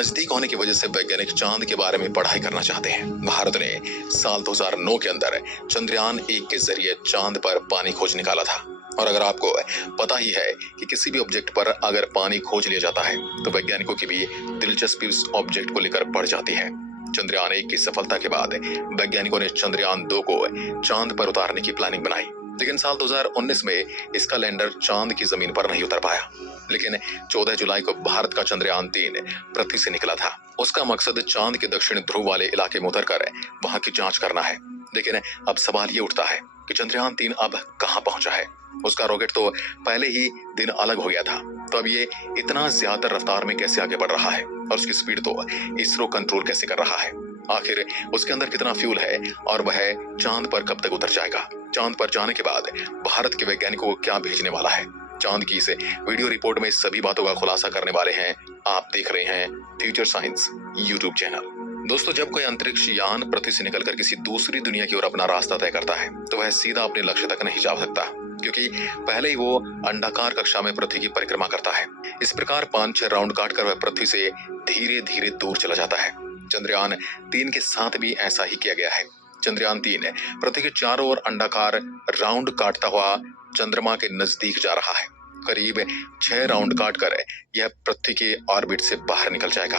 नजदीक होने की वजह से वैज्ञानिक चांद के बारे में पढ़ाई करना चाहते हैं। भारत ने साल 2009 के अंदर चंद्रयान-1 के जरिए चांद पर पानी खोज निकाला था। और अगर आपको पता ही है कि किसी भी ऑब्जेक्ट पर अगर पानी खोज लिया जाता है तो वैज्ञानिकों की भी दिलचस्पी उस ऑब्जेक्ट को लेकर बढ़ जाती है। चंद्रयान-1 की सफलता के बाद वैज्ञानिकों ने चंद्रयान-2 को चांद पर उतारने की प्लानिंग बनाई, लेकिन साल 2019 में इसका लैंडर चांद की जमीन पर नहीं उतर पाया। लेकिन 14 जुलाई को भारत का चंद्रयान-3 पृथ्वी से निकला था। उसका मकसद चांद के दक्षिण ध्रुव वाले इलाके में उतरकर वहां की जांच करना है। लेकिन अब सवाल ये उठता है कि चंद्रयान-3 अब कहां पहुंचा है। उसका रॉकेट तो पहले ही दिन अलग हो गया था, तो अब ये इतना ज्यादा रफ्तार में कैसे आगे बढ़ रहा है और उसकी स्पीड तो इसरो कंट्रोल कैसे कर रहा है। आखिर उसके अंदर कितना फ्यूल है और वह चांद पर कब तक उतर जाएगा। चांद पर जाने के बाद भारत के वैज्ञानिकों को क्या भेजने वाला है। चांद की इस वीडियो रिपोर्ट में सभी बातों का खुलासा करने वाले हैं। आप देख रहे हैं फ्यूचर साइंस यूट्यूब चैनल। दोस्तों, जब कोई अंतरिक्ष यान पृथ्वी से निकलकर किसी दूसरी दुनिया की ओर अपना रास्ता तय करता है तो वह सीधा अपने लक्ष्य तक नहीं जा सकता, क्योंकि पहले ही वो अंडाकार कक्षा में पृथ्वी की परिक्रमा करता है। इस प्रकार 5-6 राउंड काटकर वह पृथ्वी से धीरे धीरे दूर चला जाता है। चंद्रयान-3 के साथ भी ऐसा ही किया गया है। चंद्रयान-3 पृथ्वी के चारों ओर अंडाकार राउंड काटता हुआ चंद्रमा के नजदीक जा रहा है। करीब 6 राउंड काटकर यह पृथ्वी के ऑर्बिट से बाहर निकल जाएगा।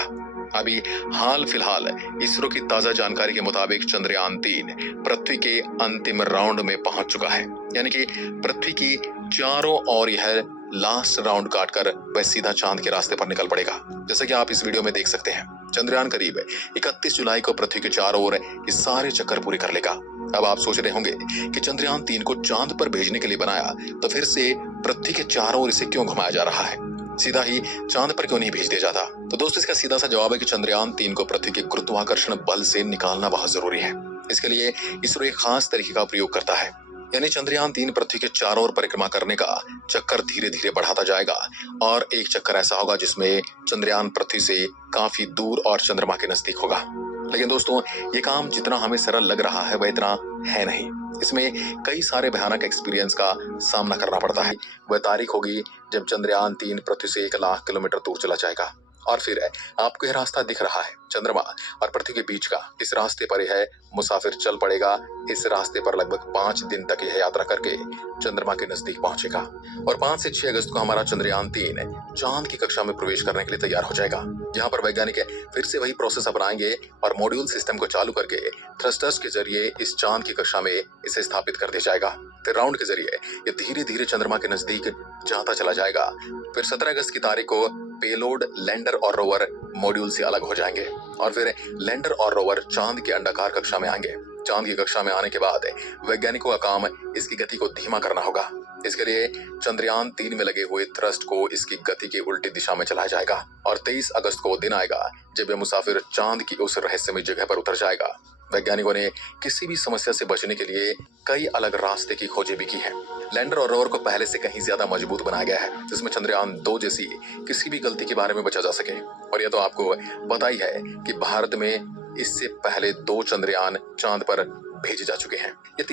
अभी हाल फिलहाल इसरो की ताजा जानकारी के मुताबिक चंद्रयान-3 पृथ्वी के अंतिम राउंड में पहुंच चुका है, यानी कि पृथ्वी की चारों ओर यह लास्ट राउंड काटकर वह सीधा चांद के रास्ते पर निकल पड़ेगा। जैसा कि आप इस वीडियो में देख सकते हैं, चंद्रयान करीब 31 जुलाई को पृथ्वी के चारों ओर ये सारे चक्कर पूरे कर लेगा। अब आप सोच रहे होंगे कि चंद्रयान-3 को चांद पर भेजने के लिए बनाया, तो फिर से पृथ्वी के चारों ओर इसे क्यों घुमाया जा रहा है, सीधा ही चांद पर क्यों नहीं भेज दिया जाता। तो दोस्तों, इसका सीधा सा जवाब है कि चंद्रयान-3 को पृथ्वी के गुरुत्वाकर्षण बल से निकालना बहुत जरूरी है। इसके लिए इसरो एक खास तरीके का प्रयोग करता है, यानी चंद्रयान-3 पृथ्वी के चारों ओर परिक्रमा करने का चक्कर धीरे धीरे बढ़ाता जाएगा और एक चक्कर ऐसा होगा जिसमें चंद्रयान पृथ्वी से काफी दूर और चंद्रमा के नजदीक होगा। लेकिन दोस्तों, ये काम जितना हमें सरल लग रहा है वह इतना है नहीं। इसमें कई सारे भयानक एक्सपीरियंस का सामना करना पड़ता है। वह तारीख होगी जब चंद्रयान-3 पृथ्वी से 1 लाख किलोमीटर दूर चला जाएगा और फिर आपको यह रास्ता दिख रहा है, चंद्रमा और पृथ्वी के बीच का। इस रास्ते पर यह मुसाफिर चल पड़ेगा। इस रास्ते पर लगभग 5 दिन तक यह यात्रा करके चंद्रमा के नजदीक पहुंचेगा और 5 से 6 अगस्त को हमारा चंद्रयान-3 चांद की कक्षा में प्रवेश करने के लिए तैयार हो जाएगा। यहाँ पर वैज्ञानिक फिर से वही प्रोसेस अपनाएंगे और मॉड्यूल सिस्टम को चालू करके थ्रस्टर्स के जरिए इस चांद की कक्षा में इसे स्थापित कर दिया जाएगा। फिर राउंड के जरिए ये धीरे धीरे चंद्रमा के नजदीक जाता चला जाएगा। फिर 17 अगस्त की तारीख को पेलोड, लैंडर और रोवर मॉड्यूल से अलग हो जाएंगे और फिर लैंडर और रोवर चांद के अंडाकार कक्षा में आएंगे। चांद की कक्षा में आने के बाद वैज्ञानिकों का काम इसकी गति को धीमा करना होगा। इसके लिए चंद्रयान-3 में लगे हुए थ्रस्ट को इसकी गति की उल्टी दिशा में चलाया जाएगा और 23 अगस्त को दिन आएगा जब यह मुसाफिर चांद की उस रहस्यमय जगह पर उतर जाएगा। वैज्ञानिकों ने किसी भी समस्या से बचने के लिए कई अलग रास्ते की खोजें भी की है। लैंडर और रोवर को पहले से कहीं ज्यादा मजबूत बनाया गया है, जिसमें चंद्रयान-2 जैसी किसी भी गलती के बारे में बचा जा सके। और यह तो आपको पता ही है कि भारत में इससे पहले 2 चंद्रयान चांद पर भेजे जा चुके हैं। ये